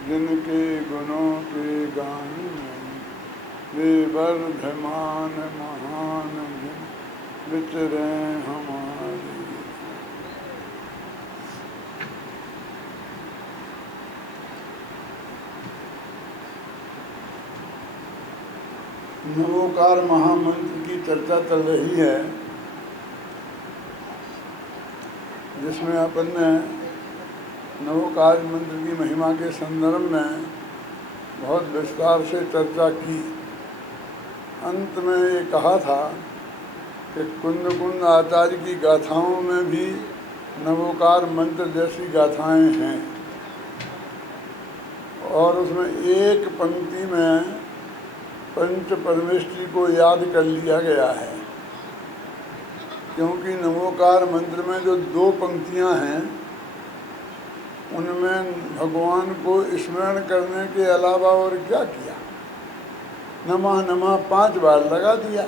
जिनके गुणों के गान में वे वर्धमान महान विचरे हमारे। नमोकार महामंत्र की चर्चा चल रही है, जिसमें अपन ने नवोकार मंत्र की महिमा के संदर्भ में बहुत विस्तार से चर्चा की। अंत में ये कहा था कि कुंद कुंद आचार्य की गाथाओं में भी नवोकार मंत्र जैसी गाथाएं हैं, और उसमें एक पंक्ति में पंच परमेष्टि को याद कर लिया गया है, क्योंकि नमोकार मंत्र में जो 2 पंक्तियां हैं उनमें भगवान को स्मरण करने के अलावा और क्या किया। नमः नमः 5 बार लगा दिया।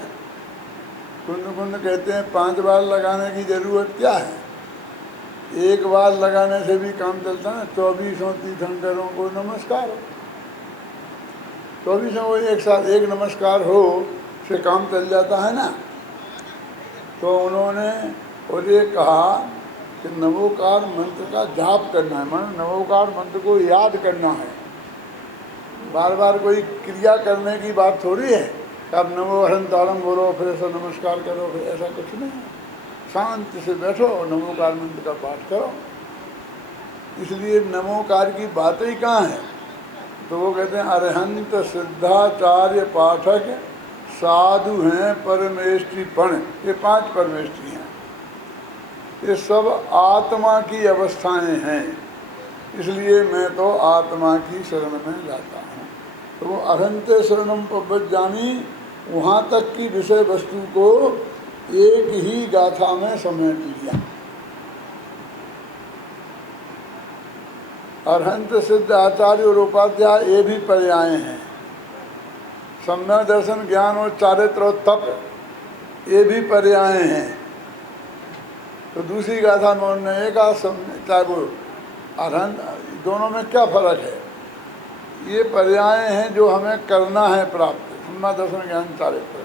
कुंद कुंद कहते हैं 5 बार लगाने की ज़रूरत क्या है, 1 बार लगाने से भी काम चलता है। 24 तीर्थंकरों को नमस्कार हो, 24 को एक साथ एक नमस्कार हो से काम चल जाता है ना। तो उन्होंने और ये कहा कि नवोकार मंत्र का जाप करना है, माने नवोकार मंत्र को याद करना है। बार बार कोई क्रिया करने की बात थोड़ी है कि आप नमो हरंतारम बोलो फिर ऐसा नमस्कार करो, फिर ऐसा कुछ नहीं है। शांति से बैठो और नमोकार मंत्र का पाठ करो। इसलिए नमोकार की बातें ही कहाँ है, तो वो कहते हैं अरहंत सिद्धाचार्य पाठक साधु हैं परमेष्टि पण। ये 5 परमेष्टि हैं, ये सब आत्मा की अवस्थाएं हैं। इसलिए मैं तो आत्मा की शरण में जाता हूँ। तो वो अरहंते शरणम पवज्जामि, वहाँ तक की विषय वस्तु को एक ही गाथा में समेट लिया। अरहंत सिद्ध आचार्य और उपाध्याय ये भी पर्याय हैं। सम्यक दर्शन ज्ञान और चारित्र और तप ये भी पर्याय हैं। तो दूसरी गाथा में उन्होंने एक चाहे वो अरहंत, दोनों में क्या फर्क है। ये पर्याय हैं जो हमें करना है प्राप्त, सम्यक दर्शन ज्ञान चारित्र,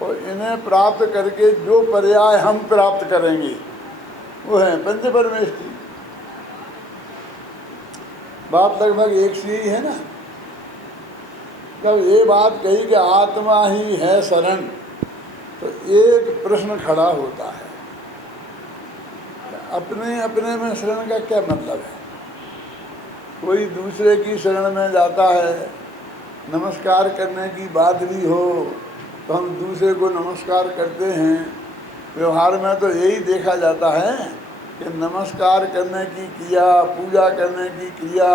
और इन्हें प्राप्त करके जो पर्याय हम प्राप्त करेंगे वो है पंच परमेष्टि। बात लगभग एक सी ही है ना। जब ये बात कही कि आत्मा ही है शरण, तो एक प्रश्न खड़ा होता है, अपने अपने में शरण का क्या मतलब है। कोई दूसरे की शरण में जाता है, नमस्कार करने की बात भी हो तो हम दूसरे को नमस्कार करते हैं। व्यवहार में तो यही देखा जाता है कि नमस्कार करने की क्रिया, पूजा करने की क्रिया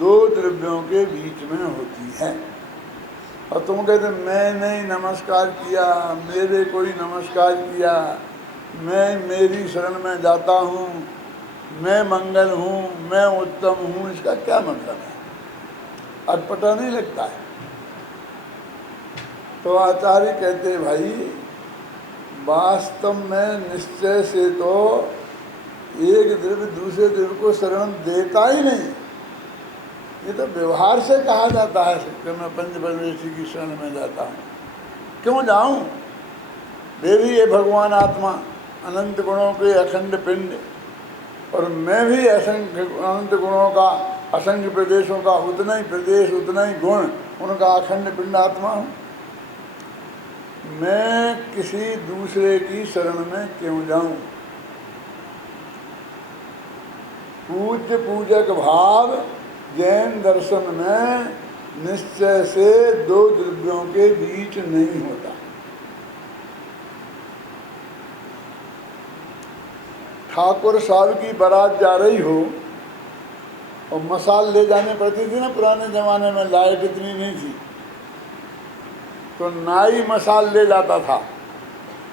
2 द्रव्यों के बीच में होती है। और तुम कहते मैंने नमस्कार किया, मेरे कोई नमस्कार किया, मैं मेरी शरण में जाता हूँ, मैं मंगल हूँ, मैं उत्तम हूँ, इसका क्या मतलब है। अटपटा नहीं लगता है। तो आचार्य कहते भाई वास्तव में निश्चय से तो एक द्रव्य दूसरे द्रव्य को शरण देता ही नहीं। ये तो व्यवहार से कहा जाता है कि मैं पंच परमेष्टि की शरण में जाता हूँ। क्यों जाऊँ, वे भी ये भगवान आत्मा अनंत गुणों के अखंड पिंड, और मैं भी असंख्य अनंत गुणों का असंख्य प्रदेशों का उतना ही प्रदेश उतना ही गुण उनका अखंड पिंड आत्मा हूँ। मैं किसी दूसरे की शरण में क्यों जाऊँ। पूज्य पूजक भाव जैन दर्शन में निश्चय से 2 द्रव्यों के बीच नहीं होता। ठाकुर साहब की बारात जा रही हो और मसाल ले जाने पड़ती थी ना, पुराने ज़माने में लाइट इतनी नहीं थी, तो नाई मसाल ले जाता था,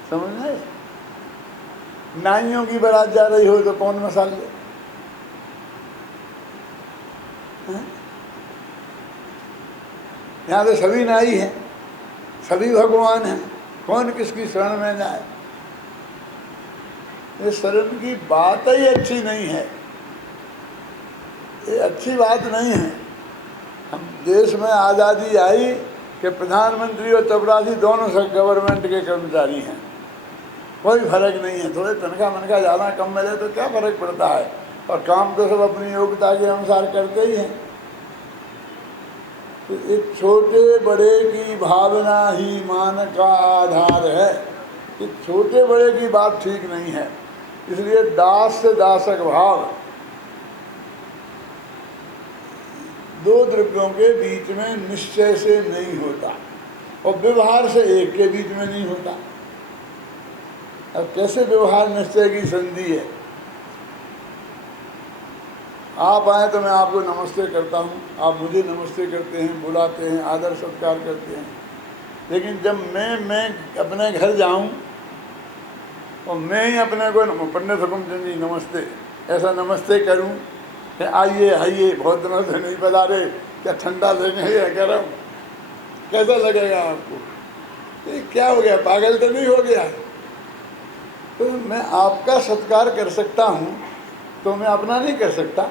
समझ में। नाइयों की बारात जा रही हो तो कौन मसाल ले। यहाँ तो सभी नाई हैं, सभी भगवान हैं, कौन किसकी शरण में जाए। ये शरण की बात ही अच्छी नहीं है। ये अच्छी बात नहीं है। हम देश में आज़ादी आई कि प्रधानमंत्री और चपरासी दोनों सब गवर्नमेंट के कर्मचारी हैं, कोई फर्क नहीं है। थोड़े तनख्वाह मनख्वाह ज़्यादा कम मिले तो क्या फ़र्क पड़ता है, और काम तो सब अपनी योग्यता के अनुसार करते ही हैं। तो एक छोटे बड़े की भावना ही मान का आधार है। कि छोटे बड़े की बात ठीक नहीं है। इसलिए दास से दासक भाव, दो द्रव्यों के बीच में निश्चय से नहीं होता, और व्यवहार से एक के बीच में नहीं होता। अब कैसे व्यवहार निश्चय की संधि है? आप आए तो मैं आपको नमस्ते करता हूँ, आप मुझे नमस्ते करते हैं, बुलाते हैं, आदर सत्कार करते हैं। लेकिन जब मैं अपने घर जाऊँ और मैं ही अपने को पंडित हुकुमचंद जी नमस्ते, ऐसा नमस्ते करूँ कि आइए आइए, बहुत दिनों से नहीं पधारे, क्या ठंडा लेंगे या गरम, कैसा लगेगा आपको? ये क्या हो गया, पागल तो नहीं हो गया? तो मैं आपका सत्कार कर सकता हूँ तो मैं अपना नहीं कर सकता?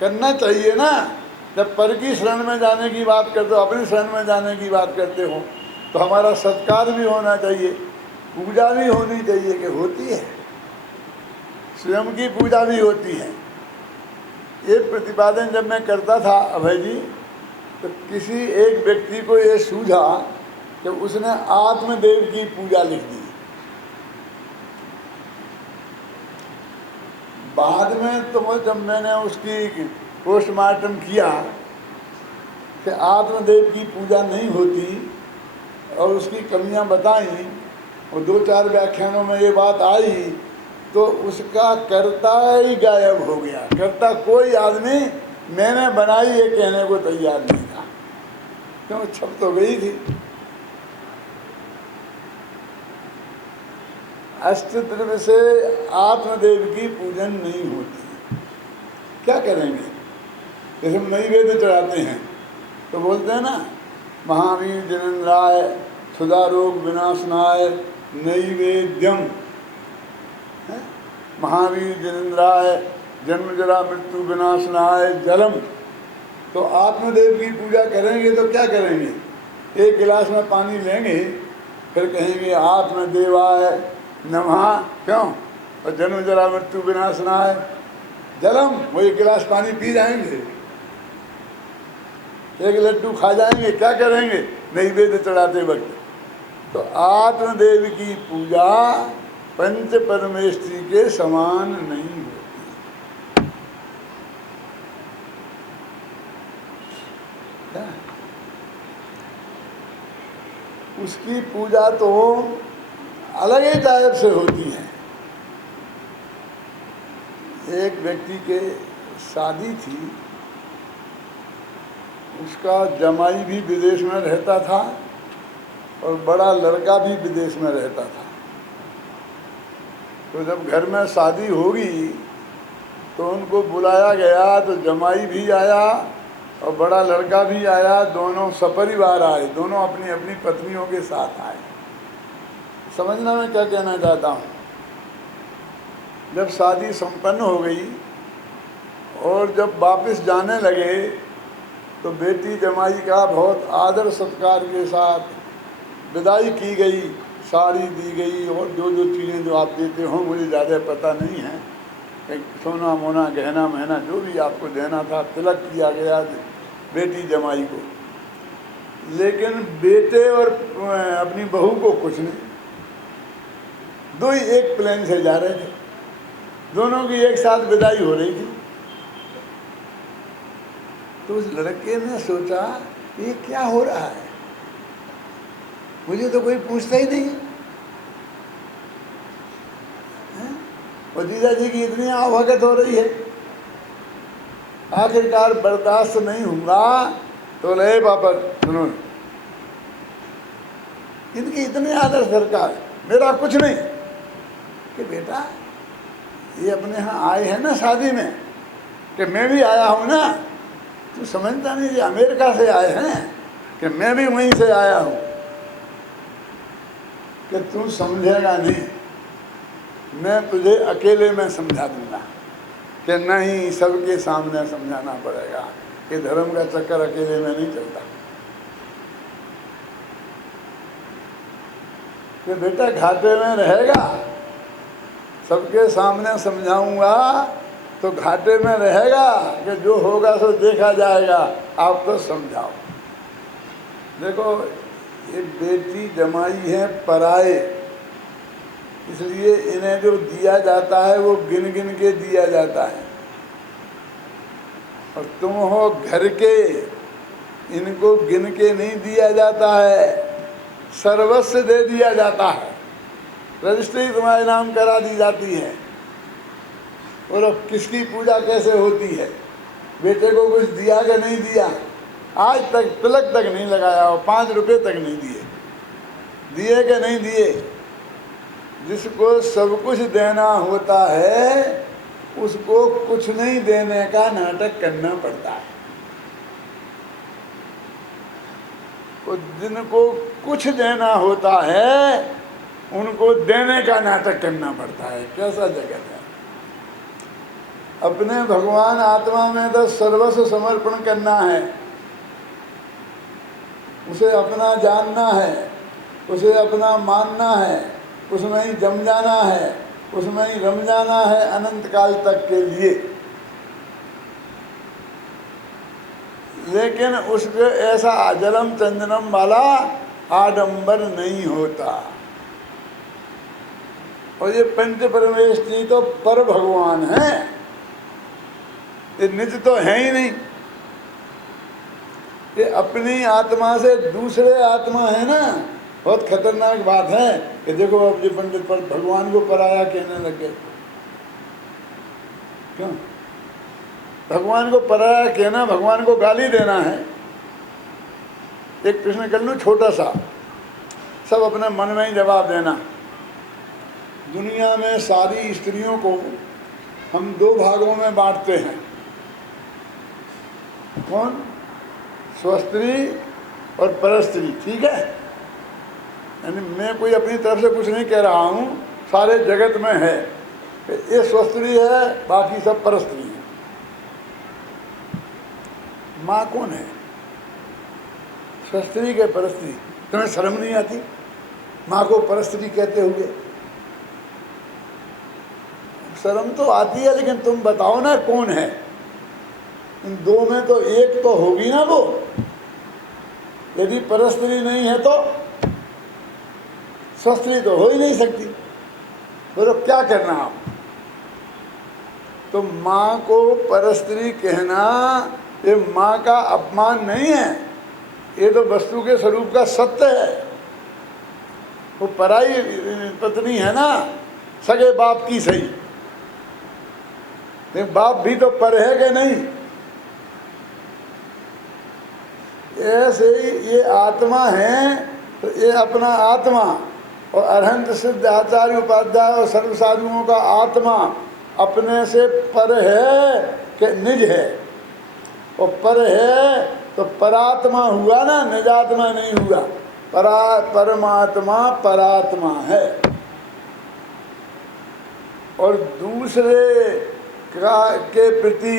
करना चाहिए ना। जब पर की शरण में जाने की बात करते हो, अपनी शरण में जाने की बात करते हो, तो हमारा सत्कार भी होना चाहिए, पूजा भी होनी चाहिए। कि होती है, स्वयं की पूजा भी होती है। ये प्रतिपादन जब मैं करता था अभय जी, तो किसी एक व्यक्ति को ये सूझा कि उसने आत्मदेव की पूजा लिख दी। बाद में तो जब मैंने उसकी पोस्टमार्टम किया कि आत्मदेव की पूजा नहीं होती और उसकी कमियां बताई, और 2-4 व्याख्यानों में ये बात आई, तो उसका कर्ता ही गायब हो गया। कर्ता कोई आदमी मैंने बनाई ये कहने को तैयार नहीं था, क्यों? छप तो गई थी। अष्टद्रव्य से आत्मदेव की पूजन नहीं होती। क्या करेंगे? जैसे हम नैवेद्य चढ़ाते हैं तो बोलते हैं ना, महावीर जिनेन्द्राय क्षुधा रोग विनाशनाय नैवेद्यम, महावीर जिनेन्द्राय जन्म जरा मृत्यु विनाशनाय जलम। तो आत्मदेव की पूजा करेंगे तो क्या करेंगे? एक गिलास में पानी लेंगे, फिर कहेंगे आत्मदेवाय नमः, क्यों? और जन्म जरा मृत्यु विनाशनाय जलम, वो एक गिलास पानी पी जाएंगे, एक लड्डू खा जाएंगे, क्या करेंगे? नैवेद्य चढ़ाते वक्त। तो आत्मदेव की पूजा पंच परमेष्ठी के समान नहीं होती। क्या? उसकी पूजा तो अलग ही टाइप से होती है। एक व्यक्ति के शादी थी, उसका जमाई भी विदेश में रहता था और बड़ा लड़का भी विदेश में रहता था। तो जब घर में शादी होगी तो उनको बुलाया गया, तो जमाई भी आया और बड़ा लड़का भी आया, दोनों सपरिवार आए, दोनों अपनी अपनी पत्नियों के साथ आए। समझना मैं क्या कहना चाहता हूँ? जब शादी संपन्न हो गई और जब वापस जाने लगे, तो बेटी जमाई का बहुत आदर सत्कार के साथ विदाई की गई, साड़ी दी गई, और जो जो चीज़ें जो आप देते हो मुझे ज़्यादा पता नहीं है, सोना मोना गहना महना जो भी आपको देना था, तिलक किया गया बेटी जमाई को। लेकिन बेटे और अपनी बहू को कुछ नहीं। दो ही एक प्लेन से जा रहे थे, दोनों की एक साथ विदाई हो रही थी। तो उस लड़के ने सोचा ये क्या हो रहा है, मुझे तो कोई पूछता ही नहीं है। और जीजा जी की इतनी आवभगत हो रही है, आखिरकार बर्दाश्त नहीं होगा तो ले पापा सुनो, इनकी इतनी आदर सरकार, मेरा कुछ नहीं। कि बेटा ये अपने यहाँ आए हैं ना शादी में, कि मैं भी आया हूँ ना, तू समझता नहीं, ये अमेरिका से आए हैं कि मैं भी वहीं से आया हूँ, कि तू समझेगा नहीं, मैं तुझे अकेले में समझा दूंगा। कि नहीं, सबके सामने समझाना पड़ेगा कि धर्म का चक्कर अकेले में नहीं चलता। कि बेटा घाटे में रहेगा, सबके सामने समझाऊंगा तो घाटे में रहेगा कि जो होगा सो देखा जाएगा, आप तो समझाओ। देखो, ये बेटी जमाई है पराए, इसलिए इन्हें जो दिया जाता है वो गिन गिन के दिया जाता है, और तुम हो घर के, इनको गिन के नहीं दिया जाता है, सर्वस्व दे दिया जाता है। रजिस्ट्री तुम्हारे नाम करा दी जाती है। और अब किसकी पूजा कैसे होती है? बेटे को कुछ दिया कि नहीं दिया? आज तक तिलक तक नहीं लगाया हो, 5 रुपए तक नहीं दिए, दिए कि नहीं दिए? जिसको सब कुछ देना होता है उसको कुछ नहीं देने का नाटक करना पड़ता है। और जिनको कुछ देना होता है उनको देने का नाटक करना पड़ता है। कैसा जगत है! अपने भगवान आत्मा में तो सर्वस्व समर्पण करना है, उसे अपना जानना है, उसे अपना मानना है, उसमें ही जम जाना है, उसमें ही रम जाना है अनंत काल तक के लिए। लेकिन उसके ऐसा जलम चंदनम वाला आडंबर नहीं होता। और ये पंच परमेष्ठी तो पर भगवान है, ये निज तो है ही नहीं। ये अपनी आत्मा से दूसरे आत्मा है ना। बहुत खतरनाक बात है कि देखो अब ये पंडित पर भगवान को पराया कहने लग गए। क्यों? भगवान को पराया कहना, भगवान को गाली देना है। एक प्रश्न कर लूं छोटा सा, सब अपने मन में ही जवाब देना। दुनिया में सारी स्त्रियों को हम 2 भागों में बांटते हैं। कौन? स्वस्त्री और परस्त्री, ठीक है? यानी मैं कोई अपनी तरफ से कुछ नहीं कह रहा हूँ, सारे जगत में है। ये स्वस्त्री है, बाकी सब परस्त्री है। माँ कौन है? स्वस्त्री के परस्त्री? तुम्हें शर्म नहीं आती माँ को परस्त्री कहते हुए? शर्म तो आती है, लेकिन तुम बताओ ना कौन है? इन 2 में तो एक तो होगी ना वो। यदि परस्त्री नहीं है तो स्वस्त्री तो हो ही नहीं सकती। बोलो क्या करना आप? तो माँ को परस्त्री कहना ये माँ का अपमान नहीं है, ये तो वस्तु के स्वरूप का सत्य है। वो पराई पत्नी है ना, सगे बाप की सही, लेकिन बाप भी तो पर है कि नहीं? ऐसे ही ये आत्मा है, तो ये अपना आत्मा और अरहंत सिद्ध आचार्य उपाध्याय और सर्व साधुओं का आत्मा अपने से पर है कि निज है? और पर है तो परात्मा हुआ ना, निजात्मा नहीं हुआ। परमात्मा परात्मा है। और दूसरे के प्रति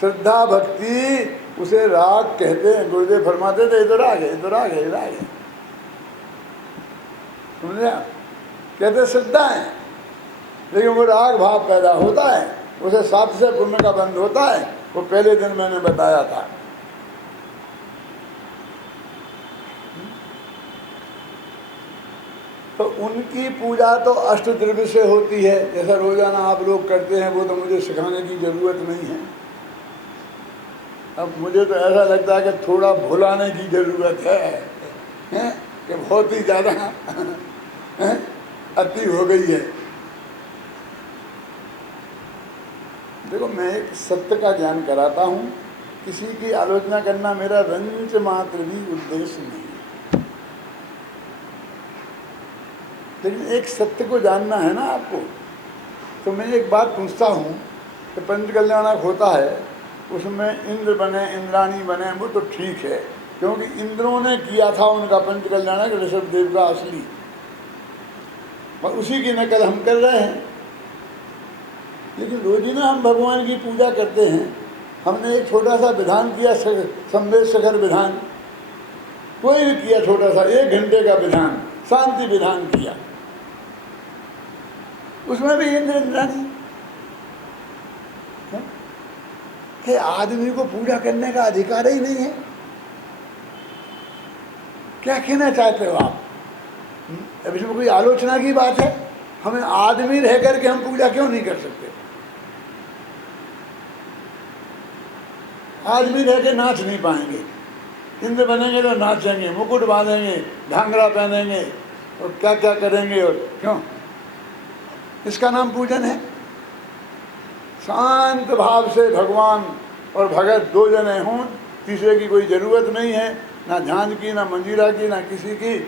श्रद्धा भक्ति उसे राग कहते हैं। गुरुदेव फरमाते थे इधर आ गए, इधर आ गए, इधर आ गए, समझे? कहते श्रद्धा है, लेकिन वो राग भाव पैदा होता है, उसे 7 से पुण्य का बंध होता है। वो पहले दिन मैंने बताया था। तो उनकी पूजा तो अष्टद्रव्य से होती है, जैसा रोजाना आप लोग करते हैं। वो तो मुझे सिखाने की जरूरत नहीं है। अब मुझे तो ऐसा लगता है कि थोड़ा भुलाने की जरूरत है कि बहुत ही ज़्यादा अति हो गई है। देखो, मैं एक सत्य का ज्ञान कराता हूँ, किसी की आलोचना करना मेरा रंच मात्र भी उद्देश्य नहीं है। लेकिन एक सत्य को जानना है ना आपको। तो मैं एक बात पूछता हूँ कि पंच कल्याणक होता है, उसमें इंद्र बने, इंद्राणी बने, वो तो ठीक है, क्योंकि इंद्रों ने किया था उनका पंच कल्याणक ऋषभ देव का असली, और उसी की नकल हम कर रहे हैं। लेकिन रोजीना हम भगवान की पूजा करते हैं। हमने एक छोटा सा विधान किया, संवेद शिखर विधान, कोई भी किया छोटा सा 1 घंटे का विधान, शांति विधान किया, उसमें भी इंद्र इंद्राणी कि आदमी को पूजा करने का अधिकार ही नहीं है। क्या कहना चाहते हो आप? अब इसमें कोई आलोचना की बात है? हमें आदमी रह करके हम पूजा क्यों नहीं कर सकते? आदमी रह के नाच नहीं पाएंगे, इंद्र बनेंगे तो नाचेंगे, मुकुट बांधेंगे, घाघरा पहनेंगे और क्या क्या करेंगे, और क्यों? इसका नाम पूजन है? शांत भाव से भगवान और भगत 2 जने हों, तीसरे की कोई ज़रूरत नहीं है, ना ध्यान की, ना मंजीरा की, ना किसी की।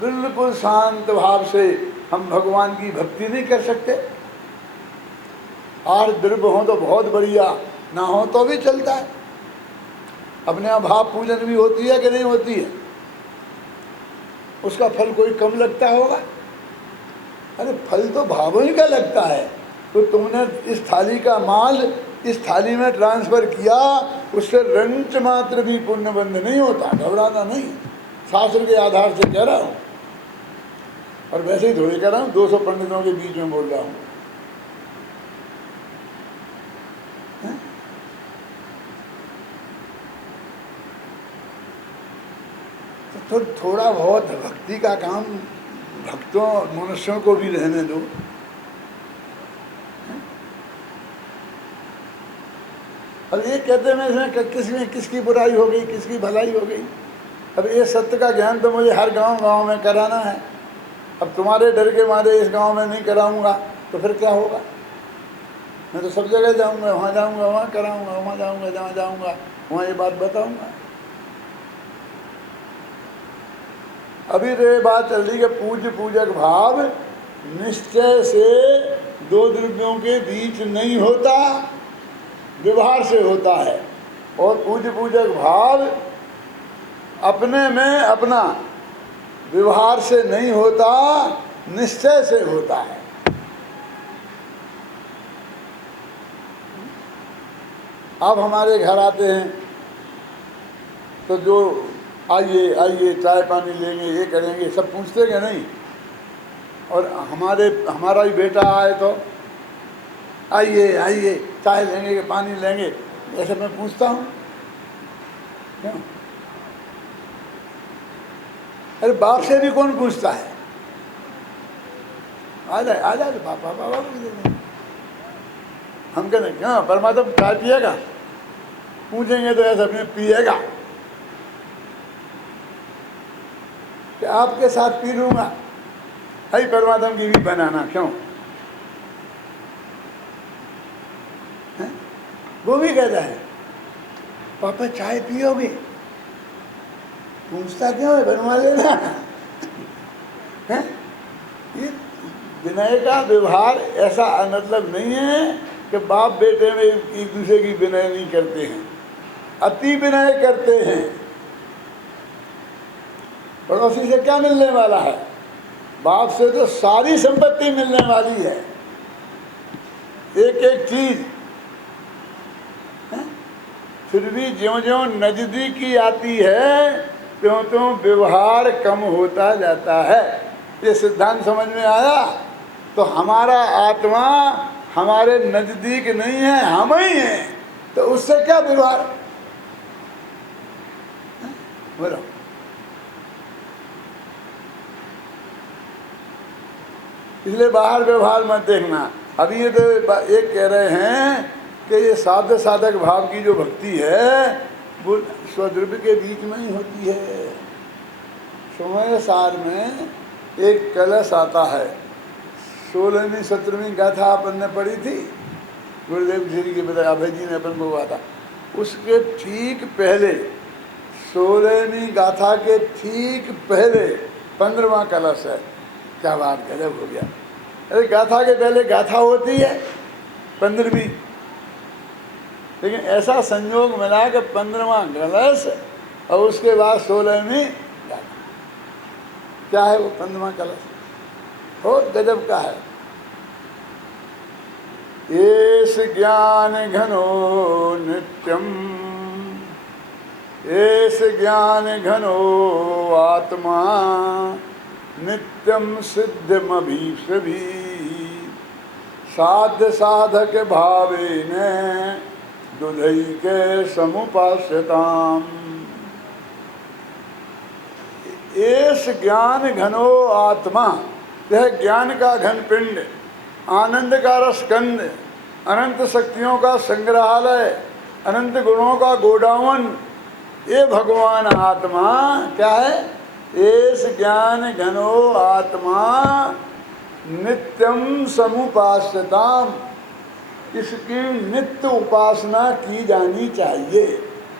बिल्कुल शांत भाव से हम भगवान की भक्ति नहीं कर सकते? 8 द्रव्य हों तो बहुत बढ़िया, ना हो तो भी चलता है। अपने आप भाव पूजन भी होती है कि नहीं होती है? उसका फल कोई कम लगता होगा? अरे फल तो भावों ही का लगता है। तो तुमने इस थाली का माल इस थाली में ट्रांसफ़र किया, उससे रंच मात्र भी पुण्यबंध नहीं होता, घबराना नहीं। शास्त्र के आधार से कह रहा हूँ, और वैसे ही थोड़ी कह रहा हूँ, 200 पंडितों के बीच में बोल रहा हूँ। तो थोड़ा बहुत भक्ति का काम भक्तों मनुष्यों को भी रहने दो। अब ये कहते हैं इसमें किसकी बुराई हो गई, किसकी भलाई हो गई? अब ये सत्य का ज्ञान तो मुझे हर गांव में कराना है। अब तुम्हारे डर के मारे इस गांव में नहीं कराऊंगा तो फिर क्या होगा? मैं तो सब जगह जाऊंगा, वहाँ जाऊंगा, वहाँ कराऊंगा, वहाँ जाऊंगा, जहाँ जाऊंगा वहाँ ये बात बताऊंगा। अभी तो ये बात चल रही है, पूज्य पूजक भाव निश्चय से 2 द्रव्यों के बीच नहीं होता, व्यवहार से होता है। और पूज्य पूजक भाव अपने में अपना, व्यवहार से नहीं होता, निश्चय से होता है। आप हमारे घर आते हैं तो जो आइए आइए चाय पानी लेंगे, ये करेंगे, सब पूछते क्या नहीं? और हमारा ही बेटा आए तो आइए आइए चाय लेंगे कि पानी लेंगे, ऐसे मैं पूछता हूँ क्यों? अरे बाप से भी कौन पूछता है? आ जाए पापा बाबा को हम कहते क्यों परमात्मा चाय पिएगा? पूछेंगे तो ऐसा अपने पिएगा कि आपके साथ पी लूँगा, है परमात्मा की भी बनाना क्यों? है? वो भी कहता है पापा चाय पियोगे? पूछता क्यों है? बनवा लेना है? ये विनय का व्यवहार ऐसा मतलब नहीं है कि बाप बेटे में एक दूसरे की विनय नहीं करते हैं, अति विनय करते हैं। पड़ोसी से क्या मिलने वाला है? बाप से तो सारी संपत्ति मिलने वाली है, एक एक चीज। फिर भी ज्यों ज्यों नजदीकी आती है त्यों त्यों व्यवहार कम होता जाता है। ये सिद्धांत समझ में आया? तो हमारा आत्मा हमारे नजदीक नहीं है, हम ही हैं, तो उससे क्या व्यवहार? बोलो। इसलिए बाहर व्यवहार मत देखना। अभी ये तो एक कह रहे हैं कि ये साध्य साधक भाव की जो भक्ति है वो स्वद्रव्य के बीच में ही होती है। समय सार में एक कलश आता है, 16वीं 17वीं गाथा अपन ने पढ़ी थी, गुरुदेव जी के बताया, अभय जी ने अपन को हुआ था। उसके ठीक पहले 16वीं गाथा के ठीक पहले 15वां कलश है। क्या बात, गजब हो गया। अरे गाथा के पहले गाथा होती है 15वीं, लेकिन ऐसा संयोग मिला कि 15वां कलश और उसके बाद 16वीं गाथा। क्या है वो 15वां कलश? बहुत गजब का है। एष ज्ञान घनो नित्यम, एष ज्ञान घनो आत्मा नित्यम सिद्धमभीषभी साध्य साधक भावेन दुधैके समुपास्यताम्। एष ज्ञान घनो आत्मा, यह ज्ञान का घन पिंड, आनंद का रसकंद, अनंत शक्तियों का संग्रहालय, अनंत गुणों का गोडाउन, ये भगवान आत्मा क्या है? एष ज्ञान घनो आत्मा नित्यम समुपास्यताम, इसकी नित्य उपासना की जानी चाहिए।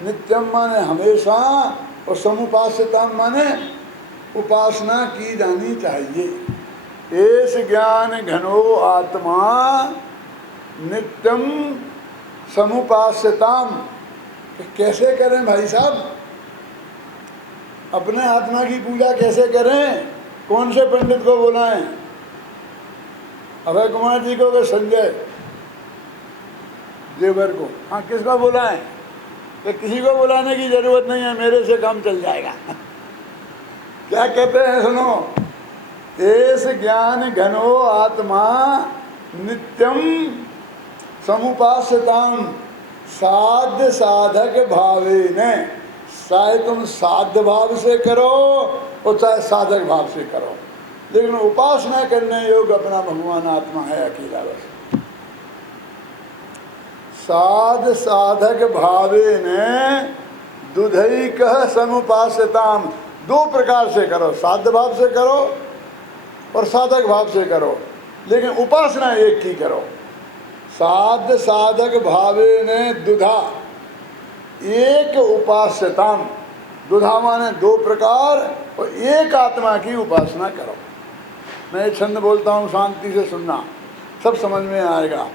नित्यम माने हमेशा और समुपास्यताम माने उपासना की जानी चाहिए। एष ज्ञान घनो आत्मा नित्यम समुपास्यताम। कैसे करें भाई साहब? अपने आत्मा की पूजा कैसे करें? कौन से पंडित को बुलाएं? अभय कुमार जी को कि संजय देवर को? हाँ, किसको बुलाएं? कि किसी को बुलाने की जरूरत नहीं है, मेरे से काम चल जाएगा। क्या कहते हैं सुनो, एष ज्ञान घनो आत्मा नित्यम समुपास्यताम साध्य साधक भावेन। चाहे तुम साध्य भाव से करो और चाहे साधक भाव से करो, लेकिन उपासना करने योग्य अपना भगवान आत्मा है अकेला बस। साध साधक भावेन दुधैकः समुपास्यताम। दो प्रकार से करो, साध्य भाव से करो और साधक भाव से करो, लेकिन उपासना एक की करो। साध्य साधक भावेन दुधा एक उपास्यताम। दुधा माने दो प्रकार और एक आत्मा की उपासना करो। मैं एक छंद बोलता हूँ, शांति से सुनना, सब समझ में आएगा।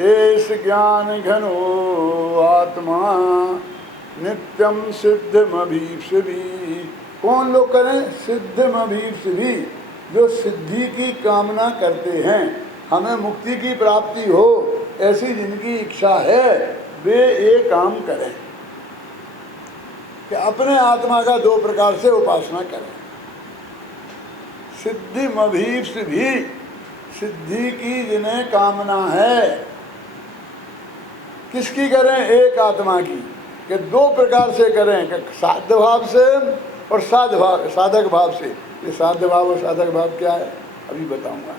एष ज्ञान घनो आत्मा नित्यम सिद्धमभीप्सिभी। कौन लोग करें? सिद्धमभीप्सिभी, जो सिद्धि की कामना करते हैं, हमें मुक्ति की प्राप्ति हो ऐसी जिनकी इच्छा है, वे ये काम करें कि अपने आत्मा का दो प्रकार से उपासना करें। सिद्धिमभीप्सिभी, सिद्धि की जिन्हें कामना है, किसकी करें? एक आत्मा की। कि दो प्रकार से करें, कि साध्य भाव से और साधक भाव से। ये साध्य भाव और साधक भाव क्या है अभी बताऊंगा।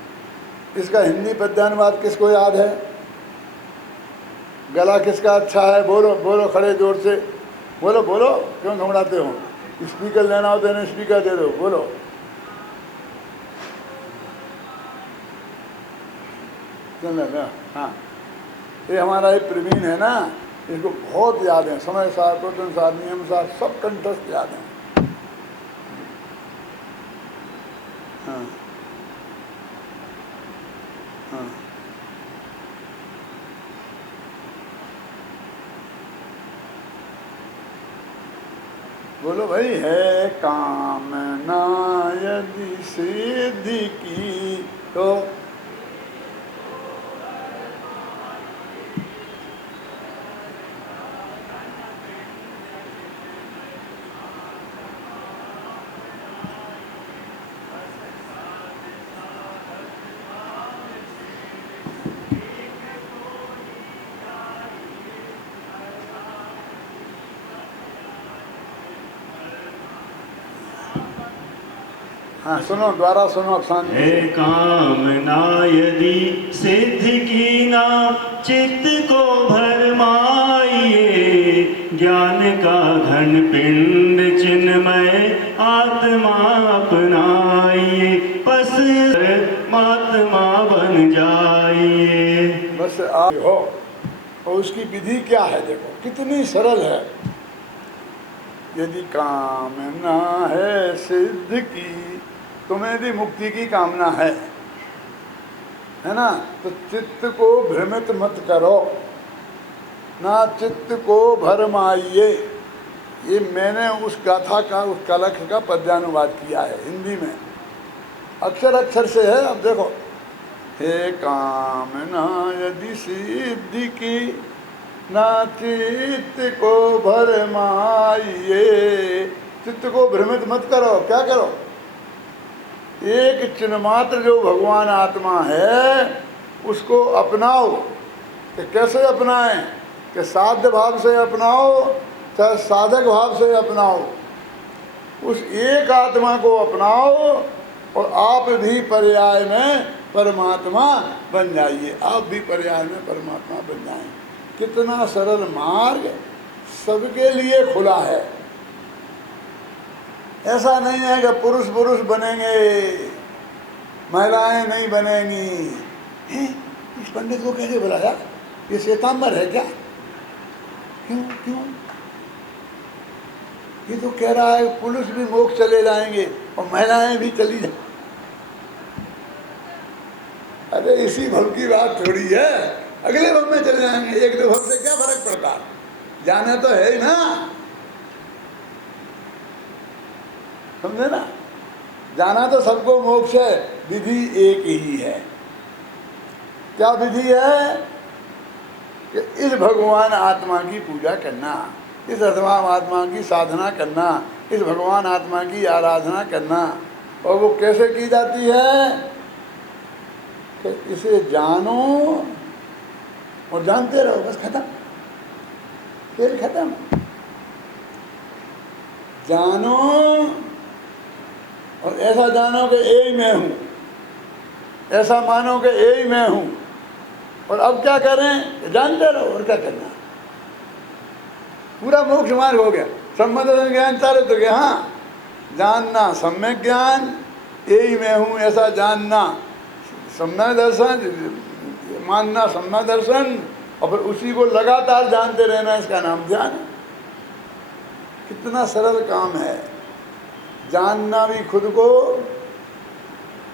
इसका हिंदी पद्यानुवाद किसको याद है? गला किसका अच्छा है? बोलो बोलो, खड़े जोर से बोलो बोलो, क्यों घबराते हो? स्पीकर लेना हो तो इन्हें स्पीकर दे दो, बोलो। चल, हाँ, ये हमारा एक प्रवीण है ना, इसको बहुत याद है, समय सार, प्रवचन सार, नियम सार सब कंठस्थ याद है। हाँ हाँ, बोलो भाई। है कामना यदि सिद्धि की तो हाँ सुनो, द्वारा सुनो, शांति। है कामना यदि सिद्ध की ना चित्त को भरमाइए, ज्ञान का घन पिंड चिन्मय आत्मा अपनाइए, बस आत्मा बन जाइए। बस आप हो। और उसकी विधि क्या है देखो, कितनी सरल है। यदि कामना है सिद्ध की, तुम्हें यदि मुक्ति की कामना है ना, तो चित्त को भ्रमित मत करो, ना चित्त को भरमाइए। ये मैंने उस गाथा का, उस कलख का पद्यानुवाद किया है हिंदी में, अक्षर अक्षर से है। अब देखो, हे कामना यदि सिद्धि की, ना चित्त को भरमाइए। चित्त को भ्रमित मत करो। क्या करो? एक चिन्ह मात्र जो भगवान आत्मा है उसको अपनाओ। कि कैसे अपनाएं? कि साध्य भाव से अपनाओ चाहे साधक भाव से अपनाओ, उस एक आत्मा को अपनाओ और आप भी पर्याय में परमात्मा बन जाइए। आप भी पर्याय में परमात्मा बन जाएं। कितना सरल मार्ग सबके लिए खुला है। ऐसा नहीं है कि पुरुष पुरुष बनेंगे, महिलाएं नहीं बनेंगी। इस पंडित को कैसे बुलाया? ये श्वेतांबर है क्या? क्यों? ये तो कह रहा है पुरुष भी मोक्ष चले जाएंगे और महिलाएं भी चली जाएंगी। अरे इसी भव की बात थोड़ी है, अगले भव में चले जाएंगे। एक दो भव से क्या फर्क पड़ता? जाना तो है ही ना, समझे ना? जाना तो सबको मोक्ष है, विधि एक ही है। क्या विधि है? कि इस भगवान आत्मा की पूजा करना, इस आत्मा की साधना करना, इस भगवान आत्मा की आराधना करना। और वो कैसे की जाती है? कि इसे जानो और जानते रहो, बस खत्म, खेल खत्म। जानो और ऐसा जानो कि यही मैं हूँ, ऐसा मानो कि यही मैं हूँ। और अब क्या करें? जानते रहो, और क्या करना? पूरा मोक्ष मार्ग हो गया। सम्यक दर्शन ज्ञान चारे तो गया। हाँ, जानना सम्यक ज्ञान, यही मैं हूँ ऐसा जानना सम्यक दर्शन, मानना सम्यक दर्शन, और फिर उसी को लगातार जानते रहना, इसका नाम ध्यान है। कितना सरल काम है। जानना भी खुद को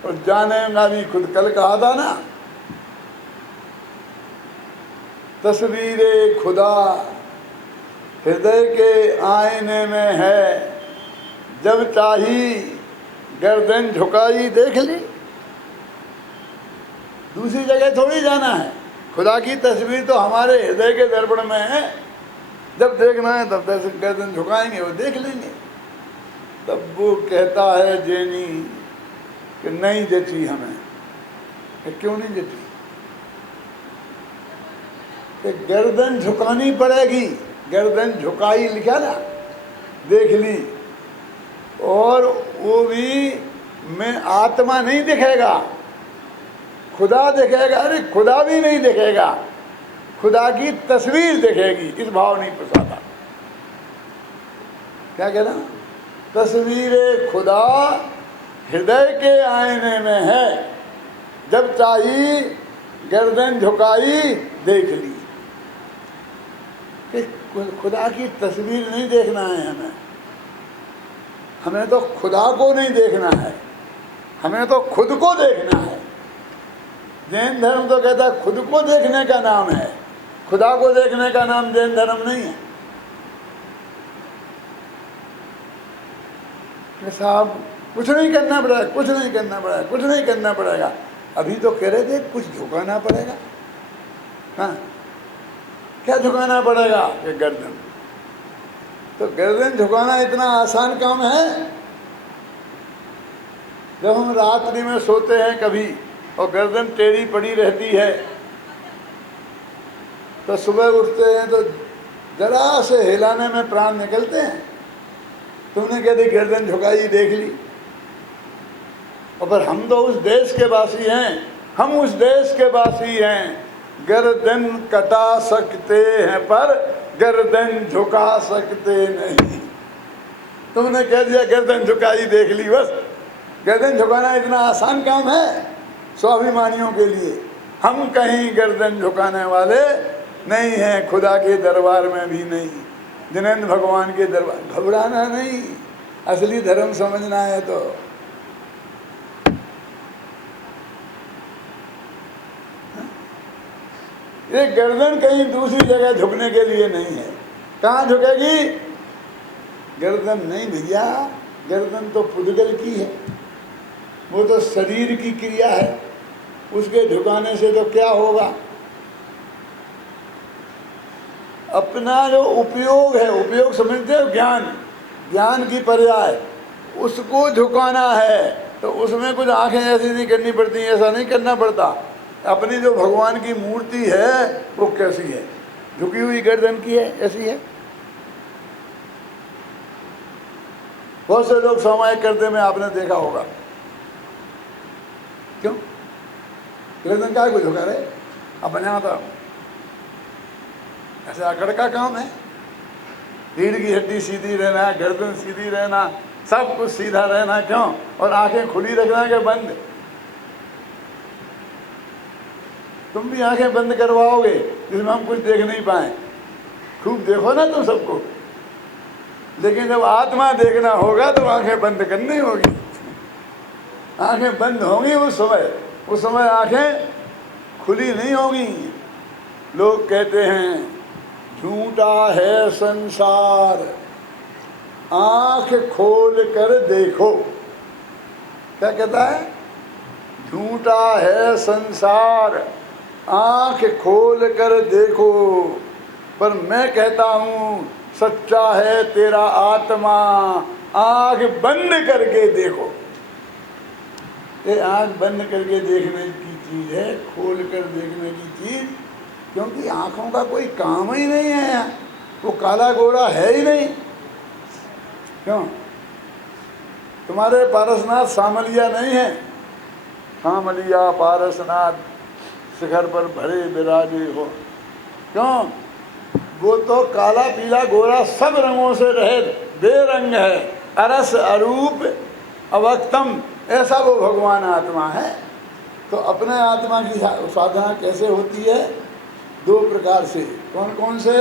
और जानेगा भी खुद। कल कहा था ना, तस्वीरे खुदा हृदय के आईने में है, जब चाही गर्दन झुकाई देख ली। दूसरी जगह थोड़ी जाना है। खुदा की तस्वीर तो हमारे हृदय के दर्पण में है। जब देखना है तब गर्दन झुकाएंगे, वो देख लेंगे। तब वो कहता है जैनी कि नहीं जची हमें। कि क्यों नहीं जची? कि गर्दन झुकानी पड़ेगी। गर्दन झुकाई लिखा ना, देख ली। और वो भी मैं आत्मा नहीं दिखेगा, खुदा दिखेगा। अरे खुदा भी नहीं दिखेगा, खुदा की तस्वीर दिखेगी। इस भाव नहीं पसाता। क्या कहना? तस्वीर खुदा हृदय के आईने में है, जब चाही गर्दन झुकाई देख ली। कि खुदा की तस्वीर नहीं देखना है हमें। हमें तो खुदा को नहीं देखना है, हमें तो खुद को देखना है। जैन धर्म तो कहता है खुद को देखने का नाम है, खुदा को देखने का नाम जैन धर्म नहीं है। साहब कुछ नहीं करना पड़ेगा, कुछ नहीं करना पड़ेगा, कुछ नहीं करना पड़ेगा। अभी तो कह रहे थे कुछ झुकाना पड़ेगा। हाँ, क्या झुकाना पड़ेगा? कि गर्दन। तो गर्दन झुकाना इतना आसान काम है? जब हम रात्रि में सोते हैं कभी और गर्दन टेढ़ी पड़ी रहती है, तो सुबह उठते हैं तो जरा से हिलाने में प्राण निकलते हैं। तुमने कह दी गर्दन झुकाई देख ली। और पर हम तो उस देश के वासी हैं, हम उस देश के वासी हैं। गर्दन कटा सकते हैं पर गर्दन झुका सकते नहीं। तुमने कह दिया गर्दन झुकाई देख ली, बस। गर्दन झुकाना इतना आसान काम है स्वाभिमानियों के लिए। हम कहीं गर्दन झुकाने वाले नहीं हैं, खुदा के दरबार में भी नहीं, जिनेंद्र भगवान के दरबार। घबराना नहीं, असली धर्म समझना है तो। ये गर्दन कहीं दूसरी जगह झुकने के लिए नहीं है। कहाँ झुकेगी? गर्दन नहीं भैया, गर्दन तो पुद्गल की है, वो तो शरीर की क्रिया है। उसके झुकाने से तो क्या होगा? अपना जो उपयोग है, उपयोग समझते हो, ज्ञान, ज्ञान की पर्याय, उसको झुकाना है। तो उसमें कुछ आंखें ऐसी नहीं करनी पड़ती, ऐसा नहीं करना पड़ता। अपनी जो भगवान की मूर्ति है वो कैसी है? झुकी हुई गर्दन की है, ऐसी है। बहुत से लोग सामायिक करते में आपने देखा होगा, क्यों गर्दन का को झुका रहे? अपने यहाँ तो ऐसे अकड़ का काम है, रीढ़ की हड्डी सीधी रहना, गर्दन सीधी रहना, सब कुछ सीधा रहना, क्यों? और आंखें खुली रखना कि बंद? तुम भी आंखें बंद करवाओगे जिसमें हम कुछ देख नहीं पाए। खूब देखो ना तुम सबको, लेकिन जब आत्मा देखना होगा तो आंखें बंद करनी होगी। आंखें बंद होंगी उस समय आंखें खुली नहीं होगी। लोग कहते हैं झूठा है संसार, आंख खोल कर देखो। क्या कहता है? झूठा है संसार, आंख खोल कर देखो। पर मैं कहता हूँ सच्चा है तेरा आत्मा, आंख बंद करके देखो। ये आंख बंद करके देखने की चीज है, खोल कर देखने की चीज, क्योंकि आंखों का कोई काम ही नहीं है। वो काला गोरा है ही नहीं। क्यों? तुम्हारे पारसनाथ सामलिया नहीं है? सामलिया पारसनाथ शिखर पर भरे विराजे हो। क्यों? वो तो काला पीला गोरा सब रंगों से रहे, बेरंग है, अरस अरूप अवक्तम, ऐसा वो भगवान आत्मा है। तो अपने आत्मा की साधना कैसे होती है? दो प्रकार से। कौन कौन से?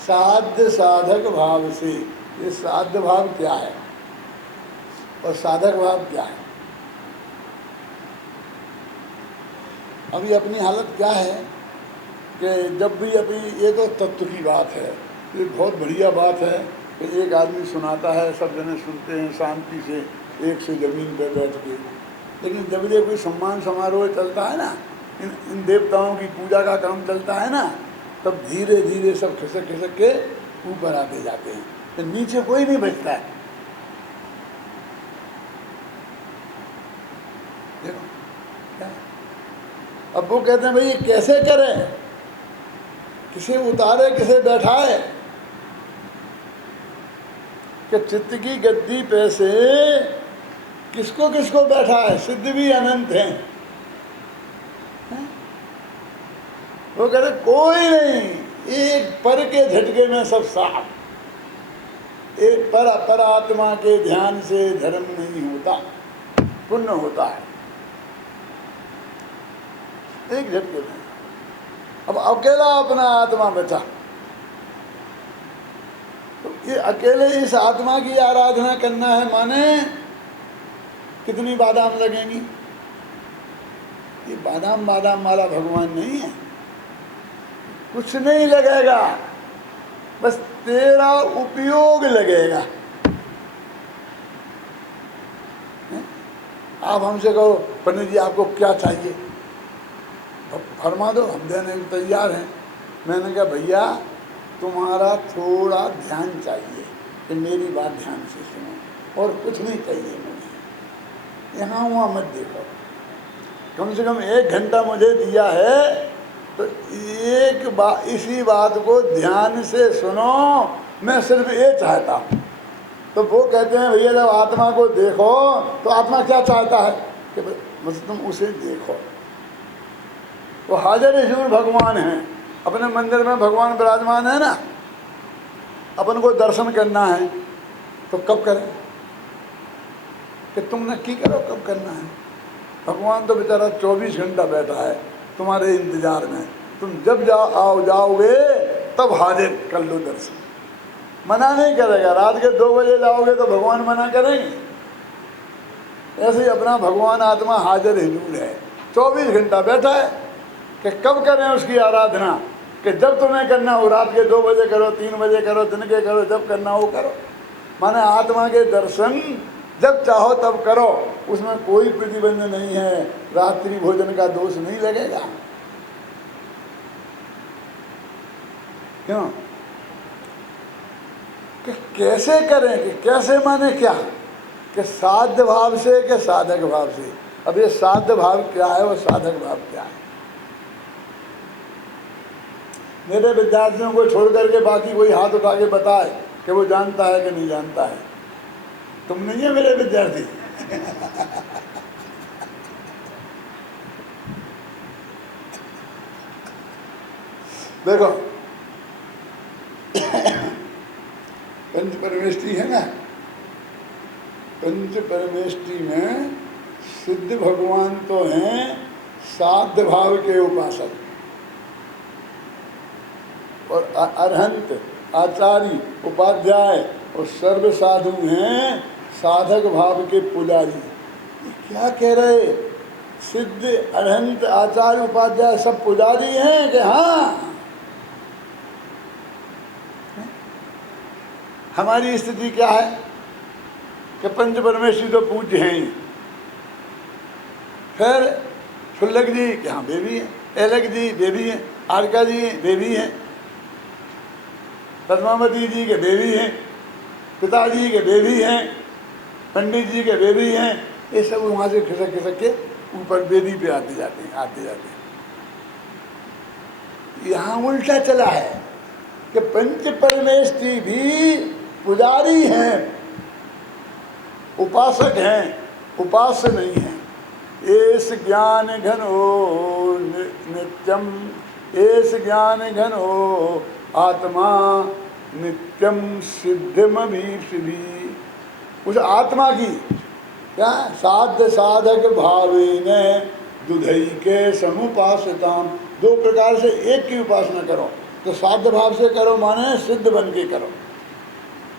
साध्य साधक भाव से। ये साध्य भाव क्या है और साधक भाव क्या है? अभी अपनी हालत क्या है कि जब भी अभी, ये तो तत्व की बात है, ये बहुत बढ़िया बात है कि एक आदमी सुनाता है, सब जने सुनते हैं शांति से, एक से ज़मीन पर बैठ के। लेकिन जब ये कोई सम्मान समारोह चलता है ना, इन देवताओं की पूजा का काम चलता है ना, तब धीरे धीरे सब खिसक खिसक के ऊपर आते जाते हैं, तो नीचे कोई नहीं बचता है। देखो क्या? अब वो कहते हैं भाई ये कैसे करें, किसे उतारे किसे बैठाए? कि चित्त की गद्दी पे से किसको किसको बैठाए? सिद्ध भी अनंत हैं। वो कह रहे कोई नहीं, एक पर के झटके में सब साफ। एक पर आत्मा के ध्यान से धर्म नहीं होता, पुण्य होता है एक झटके में। अब अकेला अपना आत्मा बचा, तो ये अकेले इस आत्मा की आराधना करना है, माने कितनी बादाम लगेंगी? ये बादाम वाला भगवान नहीं है, कुछ नहीं लगेगा, बस तेरा उपयोग लगेगा। आप हमसे कहो पंडित जी आपको क्या चाहिए, फरमा दो, हम देने को तैयार हैं। मैंने कहा भैया तुम्हारा थोड़ा ध्यान चाहिए कि मेरी बात ध्यान से सुनो, और कुछ नहीं चाहिए मुझे। यहाँ वहाँ मत देखो, कम से कम 1 घंटा मुझे दिया है, तो एक बात, इसी बात को ध्यान से सुनो, मैं सिर्फ ये चाहता हूँ। तो वो कहते हैं भैया जब आत्मा को देखो तो आत्मा क्या चाहता है कि बस तुम उसे देखो। वो हाजिर हुजूर भगवान हैं, अपने मंदिर में भगवान विराजमान है ना, अपन को दर्शन करना है तो कब करें? कि तुम नक्की करो कब करना है। भगवान तो बेचारा 24 घंटा बैठा है तुम्हारे इंतजार में, तुम जब जाओगे तब हाजिर कर लो दर्शन। मना नहीं करेगा, रात के 2 बजे जाओगे तो भगवान मना करेंगे? ऐसे ही अपना भगवान आत्मा हाजिर हुजूर है, 24 घंटा बैठा है कि कब करें उसकी आराधना, कि जब तुम्हें करना हो, रात के 2 बजे करो, 3 बजे करो, दिन के करो, जब करना हो करो। माने आत्मा के दर्शन जब चाहो तब करो, उसमें कोई प्रतिबंध नहीं है, रात्रि भोजन का दोष नहीं लगेगा। क्यों? कि कैसे करें, कि कैसे माने क्या, कि साध्य भाव से कि साधक भाव से। अब ये साध्य भाव क्या है और साधक भाव क्या है? मेरे विद्यार्थियों को छोड़ करके बाकी कोई हाथ उठा के बताए कि वो जानता है कि नहीं जानता है। तुम नहीं है मेरे विद्यार्थी। देखो पंच परमेष्टि है ना, पंच परमेष्टि में सिद्ध भगवान तो हैं साध्य भाव के उपासक, और अरहंत आचार्य उपाध्याय और सर्व साधु हैं साधक भाव के पुजारी। ये क्या कह रहे? सिद्ध अरहंत आचार्य उपाध्याय सब पुजारी हैं कि हाँ? हमारी स्थिति क्या है कि पंच परमेश्वरी तो पूज्य हैं ही, फिर शुल्लक जी कि हाँ बेबी है, एलक जी बेबी है, आरका जी बेबी है, पद्मावती जी के बेबी हैं, पिताजी के बेबी हैं, पंडित जी के बेबी हैं। ये सब वहाँ से खिसक खिसक के ऊपर वेदी पे आते जाते हैं, आते जाते हैं। यहाँ उल्टा चला है कि पंच परमेष्टि भी पुजारी हैं, उपासक हैं, उपास्य नहीं हैं। एस ज्ञान घनो नित्यम, एस ज्ञान घनो आत्मा नित्यम सिद्धिमभीप्सिभी। उस आत्मा की क्या साध्य साधक भावेन दुधैके समुपासताम, दो प्रकार से एक की उपासना करो। तो साध्य भाव से करो माने सिद्ध बन के करो,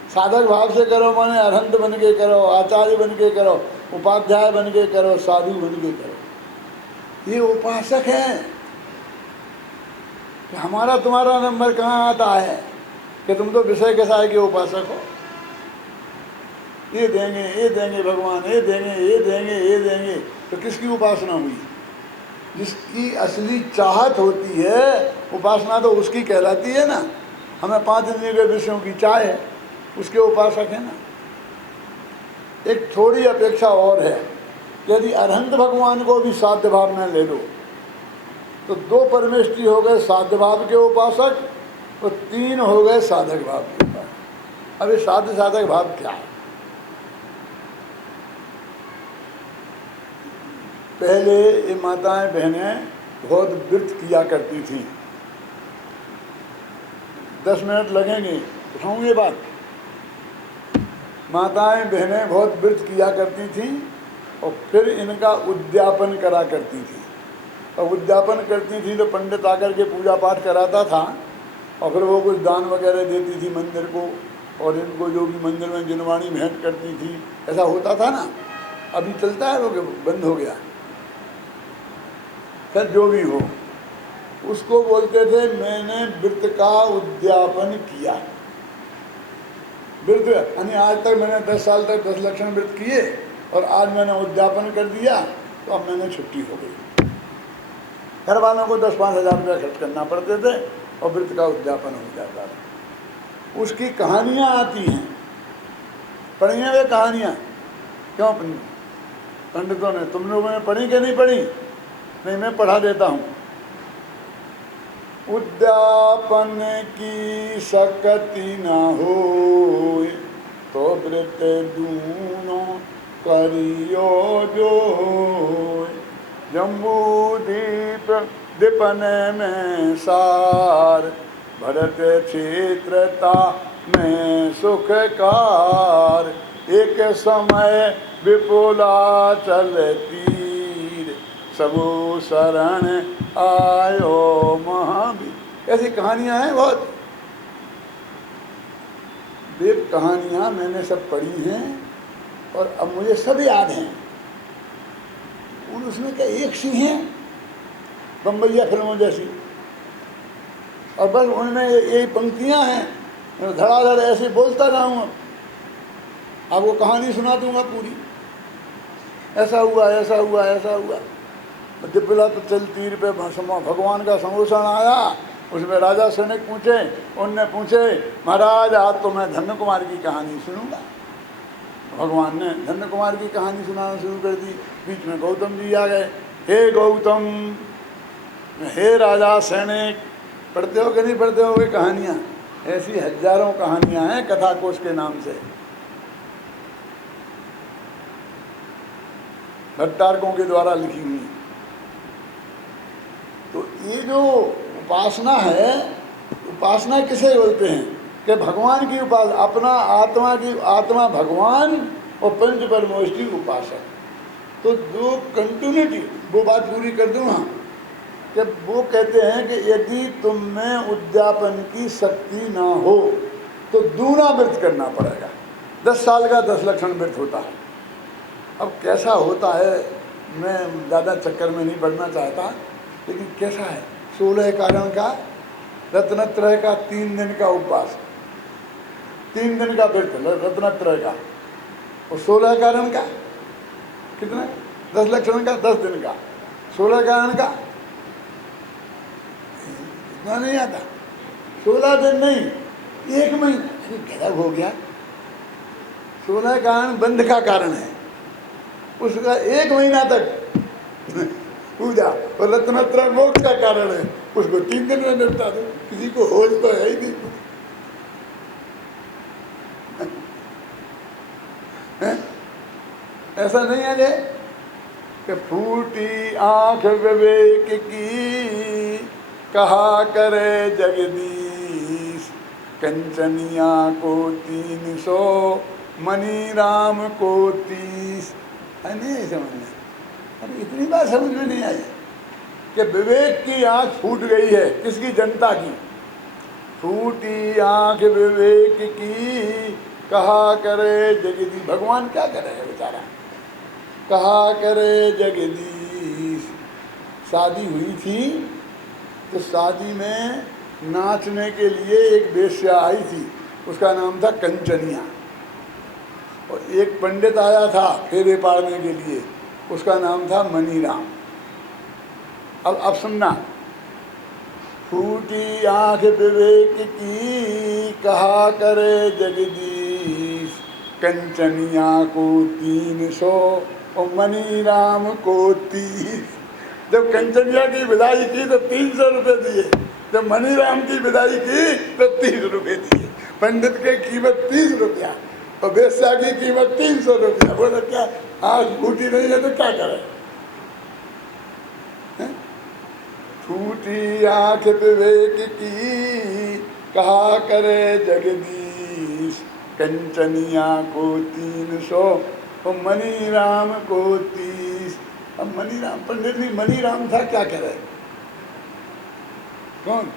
साधक भाव से करो माने अरहंत बन के करो, आचार्य बन के करो, उपाध्याय बन के करो, साधु बन के करो। ये उपासक हैं। हमारा तुम्हारा नंबर कहाँ आता है कि तुम तो विषय कसाय के उपासक हो। ये देंगे भगवान, ये देंगे, ये देंगे, ये देंगे। तो किसकी उपासना हुई? जिसकी असली चाहत होती है, उपासना तो उसकी कहलाती है ना। हमें 5 इंद्रियों के विषयों की चाह है, उसके उपासक है ना। एक थोड़ी अपेक्षा और है, यदि अरहंत भगवान को भी साध्य भाव में ले लो तो 2 परमेष्टि हो गए साध्य भाव के उपासक और 3 हो गए साधक भाव के उपासक। अब ये साध्य साधक भाव क्या है? पहले ये माताएं बहनें बहुत व्रत किया करती थीं। 10 मिनट लगेंगे, उठाऊँ ये बात। माताएं बहनें बहुत व्रत किया करती थीं और फिर इनका उद्यापन करा करती थी। और उद्यापन करती थी तो पंडित आकर के पूजा पाठ कराता था और फिर वो कुछ दान वगैरह देती थी मंदिर को, और इनको जो भी मंदिर में जिनवाणी भेंट करती थी, ऐसा होता था ना। अभी चलता है वो कि बंद हो गया, फिर जो भी हो उसको बोलते थे मैंने व्रत का उद्यापन किया। व्रत यानी आज तक मैंने 10 साल तक 10 लक्षण व्रत किए और आज मैंने उद्यापन कर दिया तो अब मैंने छुट्टी हो गई। घर वालों को 10-5 हज़ार रुपया खर्च करना पड़ते थे और व्रत का उद्यापन हो जाता था। उसकी कहानियाँ आती हैं, पढ़ी हैं वे कहानियाँ? क्यों पंडितों ने, तुम लोगों ने पढ़ी कि नहीं पढ़ी? नहीं, मैं पढ़ा देता हूँ। उद्यापन की सकती न हो तो व्रत दूनो करियो जो, जम्बूदीप दीपन में सार, भरत क्षेत्रता में सुखकार, एक समय विपुला चलती सबो शरण आयो महावीर। ऐसी कहानियाँ हैं बहुत। वे कहानियाँ मैंने सब पढ़ी हैं और अब मुझे सब याद हैं। और उसमें क्या एक सी हैं बम्बैया फिल्मों जैसी, और बस उनमें यही पंक्तियाँ हैं, धड़ाधड़ ऐसे बोलता रहूँ। आपको कहानी सुना दूंगा पूरी, ऐसा हुआ ऐसा हुआ ऐसा हुआ। दिव्यला तो चल तीर पे भगवान का संगोषण आया, उसमें राजा सैनिक पूछे, उनने पूछे महाराज आज तो मैं धन्य कुमार की कहानी सुनूंगा। भगवान ने धन्य कुमार की कहानी सुनाना शुरू कर दी। बीच में गौतम जी आ गए, हे गौतम, हे राजा सैनिक, पढ़ते हो कि नहीं पढ़ते हो वे कहानियाँ? ऐसी हजारों कहानियाँ हैं कथा कोश के नाम से, भट्टारकों के द्वारा लिखी हुई। तो ये जो उपासना है, उपासना किसे बोलते हैं कि भगवान की उपासना, अपना आत्मा की, आत्मा भगवान और पंच परमोष्टि उपासक। तो जो कंटिन्यूटी, वो बात पूरी कर दूँ हाँ, कि वो कहते हैं कि यदि तुम में उद्यापन की शक्ति ना हो तो दूना व्रत करना पड़ेगा। 10 साल का 10 लक्षण व्रत होता है। अब कैसा होता है मैं ज़्यादा चक्कर में नहीं पड़ना चाहता, लेकिन कैसा है, 16 कारण का, रत्नत्रय का 3 दिन का उपवास, 3 दिन का व्रत रत्नत्रय का, और 16 कारण का कितना, 10 लक्षण का 10 दिन का, 16 कारण का इतना नहीं आता, 16 दिन नहीं, 1 महीना। अरे गलत हो गया, 16 कारण बंध का कारण है, उसका 1 महीना तक पूजा, और रत्नत्रय मोक्ष का कारण है, उसको 3 दिन में निपटा दो। किसी को होश तो है ही नहीं। ऐसा नहीं है जे कि फूटी आंख विवेक की, कहा करे जगदीश, कंचनिया को 300 मनी राम को 30। नहीं समझ में, अरे इतनी बात समझ में नहीं आई कि विवेक की आंख फूट गई है, किसकी, जनता की। फूटी आंख विवेक की, कहा करे जगदीश, भगवान क्या करेगा बेचारा, कहा करे जगदीश। शादी हुई थी तो शादी में नाचने के लिए एक वेश्या आई थी, उसका नाम था कंचनिया, और एक पंडित आया था फेरे पाड़ने के लिए, उसका नाम था मनीराम। अब सुनना, फूटी आंख विवेक की, कहा करे जगदीश, कंचनिया को 300 और मनीराम को 30। जब कंचनिया की विदाई की तो 300 रुपये दिए, जब मनीराम की विदाई की तो 30 रुपये दिए। पंडित की कीमत 30 रुपया और वेश्या की कीमत 300 रुपया। बोले क्या आज फूटी नहीं है तो क्या करें? फूटी आंख विवेक की, कहा करे जगदीश, कंचनिया को 300 और मनीराम को 30। अब मनीराम, पंडित भी मनीराम था, क्या करे? कौन?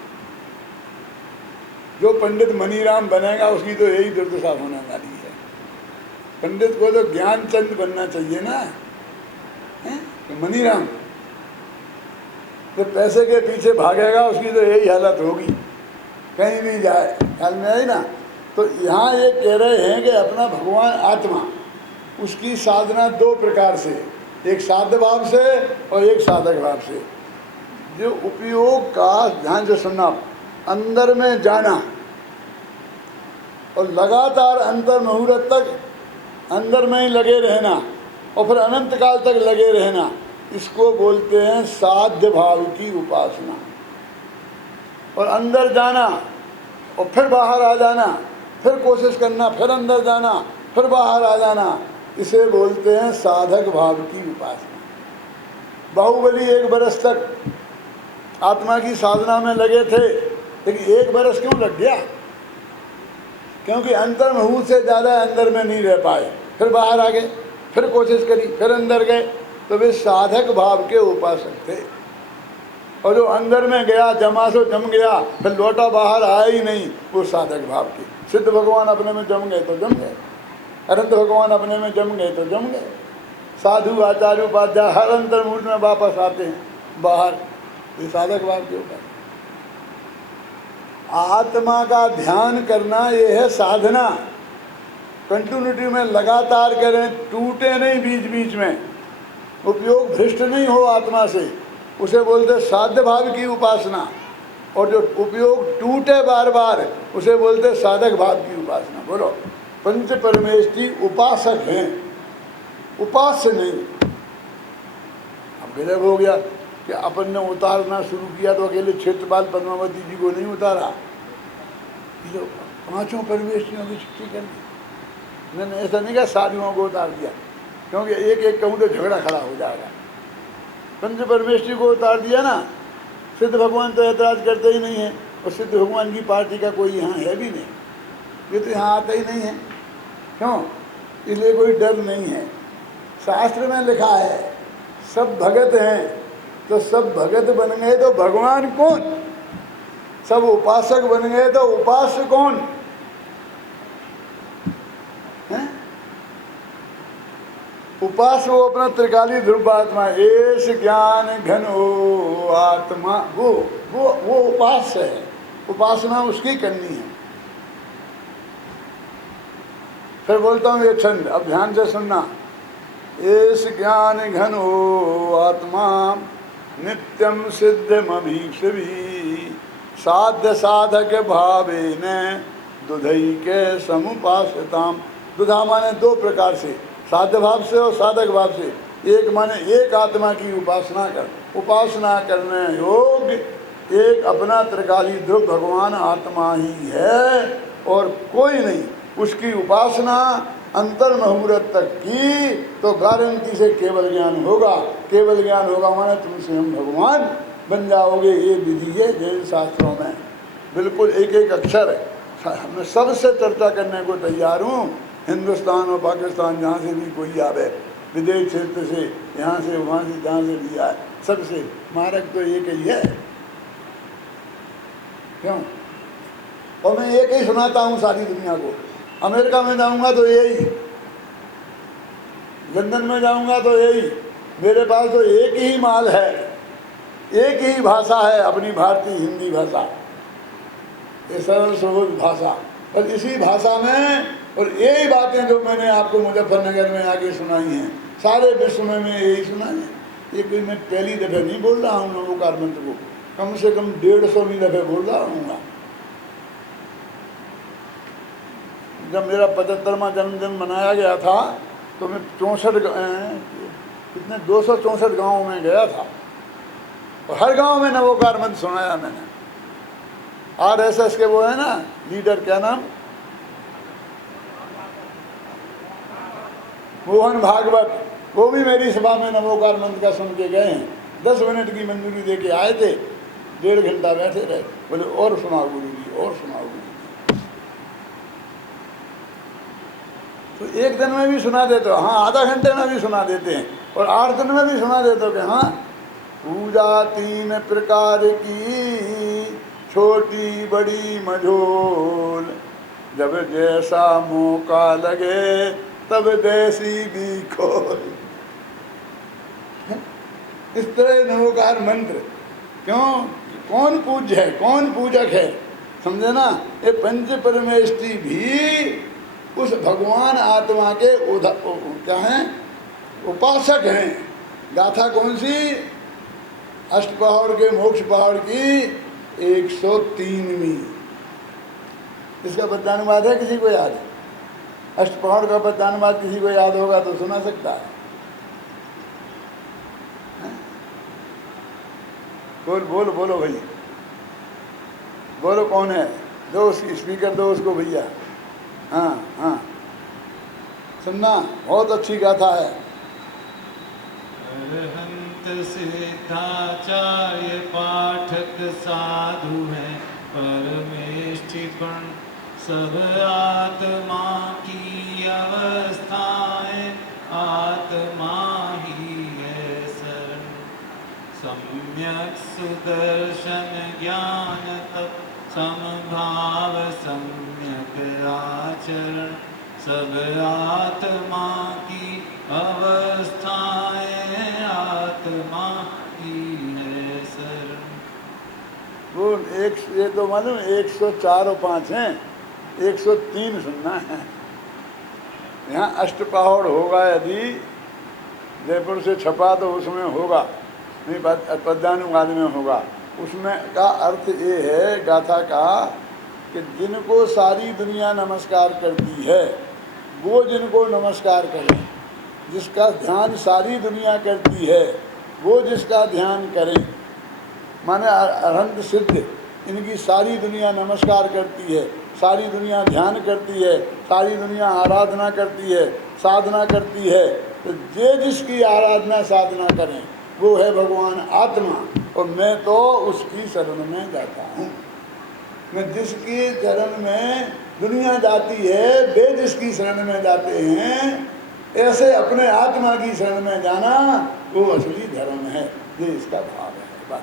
जो पंडित मनीराम बनेगा उसकी तो यही दुर्दशा होने वाली है। पंडित को तो ज्ञानचंद बनना चाहिए ना, तो मनीराम तो पैसे के पीछे भागेगा, उसकी तो यही हालत होगी, कहीं भी जाए। ख्याल में आई ना? तो यहाँ ये कह रहे हैं कि अपना भगवान आत्मा, उसकी साधना 2 प्रकार से, एक साध्य भाव से और एक साधक भाव से। जो उपयोग का ध्यान से सुनना, अंदर में जाना और लगातार अंतर मुहूर्त तक अंदर में ही लगे रहना और फिर अनंत काल तक लगे रहना, इसको बोलते हैं साध्य भाव की उपासना। और अंदर जाना और फिर बाहर आ जाना, फिर कोशिश करना, फिर अंदर जाना, फिर बाहर आ जाना, इसे बोलते हैं साधक भाव की उपासना। बाहुबली 1 बरस तक आत्मा की साधना में लगे थे, लेकिन 1 बरस क्यों लग गया? क्योंकि अंतर मुहूर्त से ज़्यादा अंदर में नहीं रह पाए, फिर बाहर आ गए, फिर कोशिश करी, फिर अंदर गए, तो वे साधक भाव के उपासक थे। और जो अंदर में गया, जमा सो जम गया, फिर लौटा बाहर आया ही नहीं, वो साधक भाव के। सिद्ध भगवान अपने में जम गए तो जम गए, अनंत भगवान अपने में जम गए तो जम गए। साधु आचार्य उपाध्याय हर अंतर मुहूर्त में वापस आते हैं बाहर, ये साधक भाव के ऊपर। आत्मा का ध्यान करना ये है साधना, कंटिन्यूटी में लगातार करें, टूटे नहीं बीच बीच में, उपयोग भ्रष्ट नहीं हो आत्मा से, उसे बोलते साध्य भाव की उपासना। और जो उपयोग टूटे बार बार, उसे बोलते साधक भाव की उपासना। बोलो, पंच परमेश की उपासक हैं, उपास्य नहीं। अब गजब हो गया कि अपन ने उतारना शुरू किया तो अकेले क्षेत्रपाल पद्मावती जी को नहीं उतारा, ये जो पांचों परमेश्वरियों की छुट्टी कर दी। मैंने ऐसा नहीं कहा साधुओं को उतार दिया, क्योंकि एक एक कहूँ तो झगड़ा खड़ा हो जाएगा। पंच परमेश्वरी को उतार दिया ना, सिद्ध भगवान तो ऐतराज करते ही नहीं है, और सिद्ध भगवान की पार्टी का कोई यहाँ है भी नहीं, ये तो यहाँ आता ही नहीं है। क्यों? इसलिए कोई डर नहीं है। शास्त्र में लिखा है सब भगत हैं, तो सब भगत बन गए तो भगवान कौन? सब उपासक बन गए तो उपास्य कौन है? उपास वो अपना त्रिकाली ध्रुव आत्मा, एस ज्ञान घन हो आत्मा, वो उपास है, उपासना उसकी करनी है। फिर बोलता हूँ ये छंद, अब ध्यान से सुनना। एस ज्ञान घन हो आत्मा नित्यम सिद्धम अभीक्षवी साध्य साधक भावे न दुधई के समुपासताम। दुधा माने दो प्रकार से, साध्य भाव से और साधक भाव से। एक माने एक आत्मा की उपासना कर, उपासना करने योग्य एक अपना त्रिकाली ध्रुव भगवान आत्मा ही है और कोई नहीं। उसकी उपासना अंतर मुहूर्त तक की तो गारंटी से केवल ज्ञान होगा। केवल ज्ञान होगा माने तुम स्वयं भगवान बन जाओगे। ये विधि है जैन शास्त्रों में, बिल्कुल एक एक अक्षर है। मैं सबसे चर्चा करने को तैयार हूँ, हिंदुस्तान और पाकिस्तान जहाँ से भी कोई आवे, विदेश क्षेत्र से, यहाँ से वहाँ से, जहाँ से भी आए, सबसे मार्ग तो एक ही है। क्यों? और मैं एक ही सुनाता हूँ सारी दुनिया को। अमेरिका में जाऊँगा तो यही, लंदन में जाऊँगा तो यही। मेरे पास तो एक ही माल है, एक ही भाषा है अपनी भारतीय हिंदी भाषा, ये सरल सहज भाषा। और इसी भाषा में और यही बातें जो मैंने आपको मुजफ्फरनगर में आके सुनाई हैं, सारे विश्व में मैं यही सुनाई है। ये कोई मैं पहली दफ़े नहीं बोल रहा हूँ नमोकार मंत्र को, कम से कम 150 दफ़े बोल रहा हूँ। जब मेरा 75वां जन्मदिन मनाया गया था तो मैं 264 गाँव में गया था और हर गांव में नवोकार मंत्र सुनाया मैंने। RSS के वो है ना लीडर, क्या नाम, मोहन भागवत, वो भी मेरी सभा में नवोकार मंत्र का सुन के गए हैं। 10 मिनट की मंजूरी दे के आए थे, 1.5 घंटा बैठे रहे, बोले और सुनाओ गुरु जी, और सुनाओ गुरु जी। तो एक दिन में भी सुना देते हो, हाँ आधा घंटे में भी सुना देते हैं, और 8 दिन में भी सुना देते हो कि हाँ पूजा 3 प्रकार की, छोटी बड़ी मझोल, जब जैसा मौका लगे तब देसी भी खोल। इस तरह नवोकार मंत्र। क्यों? कौन पूज्य है, कौन पूजक है, समझे ना? ये पंच परमेष्टि भी उस भगवान आत्मा के क्या हैं, उपासक हैं। गाथा कौन सी? अष्टपहर के मोक्ष पहाड़ की 103वीं। इसका पद्यानुवाद है किसी को याद? अष्टपहर का पद्यानुवाद किसी को याद होगा तो सुना सकता है। बोलो बोलो भाई, बोलो कौन है? दो स्पीकर दो उसको भैया। हाँ हाँ, सुनना, बहुत अच्छी गाथा है। अरहंत सिद्धाचार्य पाठक साधु है, परमेष्ठिपण सब आत्मा की अवस्थाएं, आत्मा ही है शरण। सम्यक सुदर्शन ज्ञान तप समभाव सम्यक आचरण, सब आत्मा की अवस्थाएं, आत्मा ही है शरण। वो ये तो मालूम 104 और 5 हैं, 103 सुनना है। यहाँ अष्टपहड़ होगा, यदि जयपुर से छपा तो उसमें होगा, नहीं पद्यानुवाद में होगा। उसमें का अर्थ ये है गाथा का कि जिनको सारी दुनिया नमस्कार करती है वो जिनको नमस्कार करें, जिसका ध्यान सारी दुनिया करती है वो जिसका ध्यान करें। माने अनंत सिद्ध इनकी सारी दुनिया नमस्कार करती है, सारी दुनिया ध्यान करती है, सारी दुनिया आराधना करती है, साधना करती है। तो जे जिसकी आराधना साधना करें वो है भगवान आत्मा, और मैं तो उसकी शरण में जाता हूँ। मैं जिसकी शरण में दुनिया जाती है, वे जिसकी शरण में जाते हैं, ऐसे अपने आत्मा की शरण में जाना वो असली धर्म है। ये इसका भाव है। बात